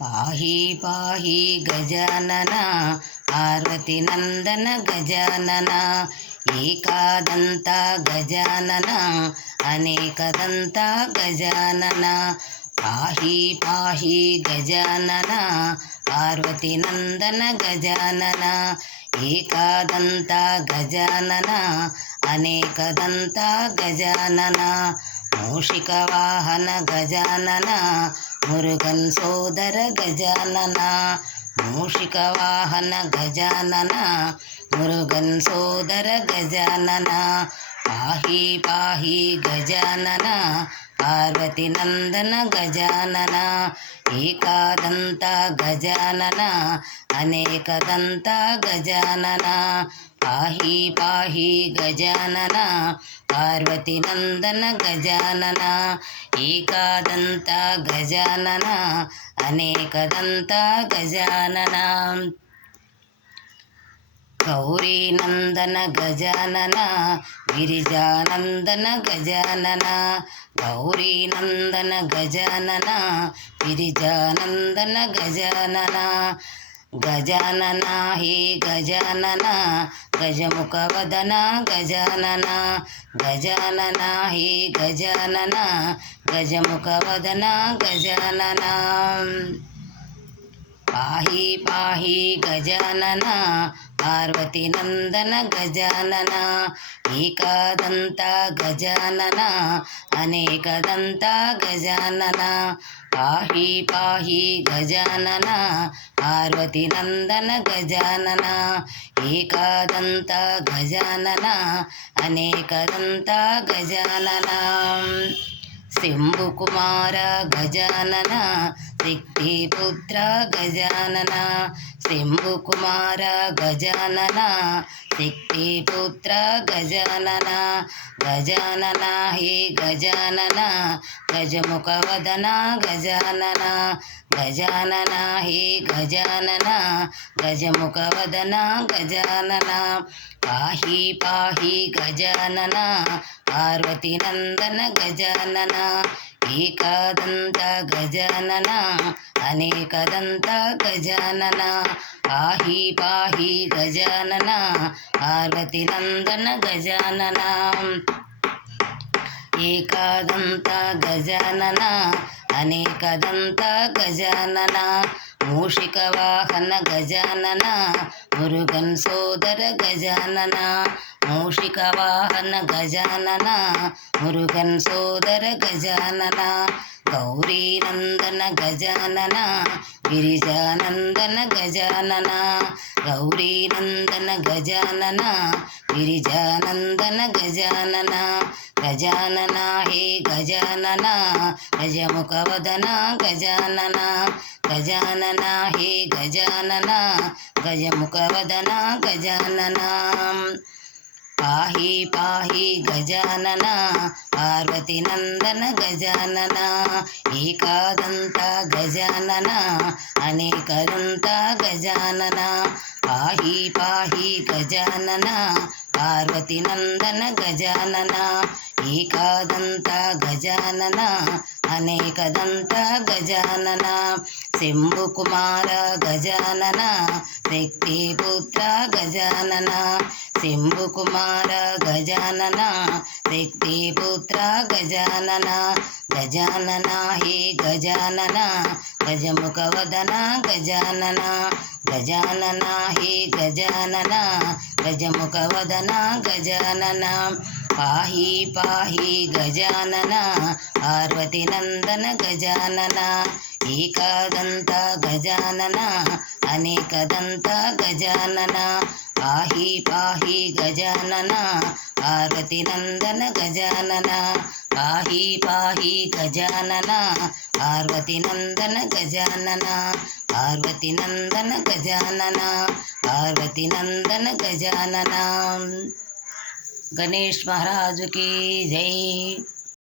पाहि पाहि गजानन पार्वतीनन्दन गजानन एकदन्त गजानन अनेकदन्त गजानन पाहि पाहि गजानन पार्वतीनन्दन गजानन एकदन्त गजानन अनेकदन्त गजानन मूषिकवाहन गजानन मुरुगन सोदर गजानन मूषिकवाहन गजानन मुरुगन सोदर गजानन पाहि पाहि गजानन पार्वतीनन्दन गजानन एकदन्त गजानन अनेकदन्त गजानन पाहि पाहि गजानन पार्वतीनन्दन गजानन एकदन्त गजानन अनेकदन्त गजानन गौरीनन्दन गजानन गिरिजानन्दन गजानन गौरीनन्दन गजानन गिरिजानन्दन गजानन गजानन हे गजानन गजमुखवदन गजानन गजानन हे गजानन गजमुखवदन गजानन पाहि पाहि गजानन पार्वतीनन्दन गजानन एकदन्त गजानन अनेकदन्त गजानन पाहि पाहि गजानन पार्वतीनन्दन गजानन एकदन्त गजानन अनेकदन्त गजानन शम्भुकुमार गजानन शक्तिपुत्र गजानन शम्भुकुमार गजानन शक्तिपुत्र गजानन गजानन हे गजानन गजमुखवदन गजानन गजानन हे गजानन गजमुखवदन गजानन पाहि पाहि गजानन पार्वतीनन्दन गजानन एकदन्त गजानन अनेकदन्त गजानन पाहि पाहि गजानन पार्वतीनन्दन गजानन एकदन्त गजानन अनेकदन्त गजानन मूषिकवाहन गजानन मुरुगन सोदर गजानन मूषिकवाहन गजानन मुरुगन सोदर गजानन गौरीनन्दन गजानन गिरिजानन्दन गजानन गौरीनन्दन गजानन गिरिजानन्दन गजानन गजानन हे गजानन गजमुखवदन गजानन गजानन हे गजानन गजमुखवदन गजानन पाहि पाहि गजानन पार्वतीनन्दन गजानन एकदन्त गजानन अनेकदन्त गजानन पाहि पाहि गजानन पार्वतीनन्दन गजानन एकदन्त गजानन अनेकदन्त गजानन शम्भुकुमार गजानन शक्तिपुत्र गजानन शम्भुकुमार गजानन शक्तिपुत्र गजानन गजानन हे गजानन गजमुखवदन गजानन गजानन हे गजानन गजमुखवदन गजानन पाहि पाहि गजानन पार्वतीनन्दन गजानन एकदन्त गजानन अनेकदन्त गजानन पाहि पाहि गजानन पार्वतीनन्दन गजानन पाहि पाहि गजानन पार्वतीनन्दन गजानन पार्वतीनन्दन गजानन पार्वतीनन्दन गजानन। गणेश महाराज की जय।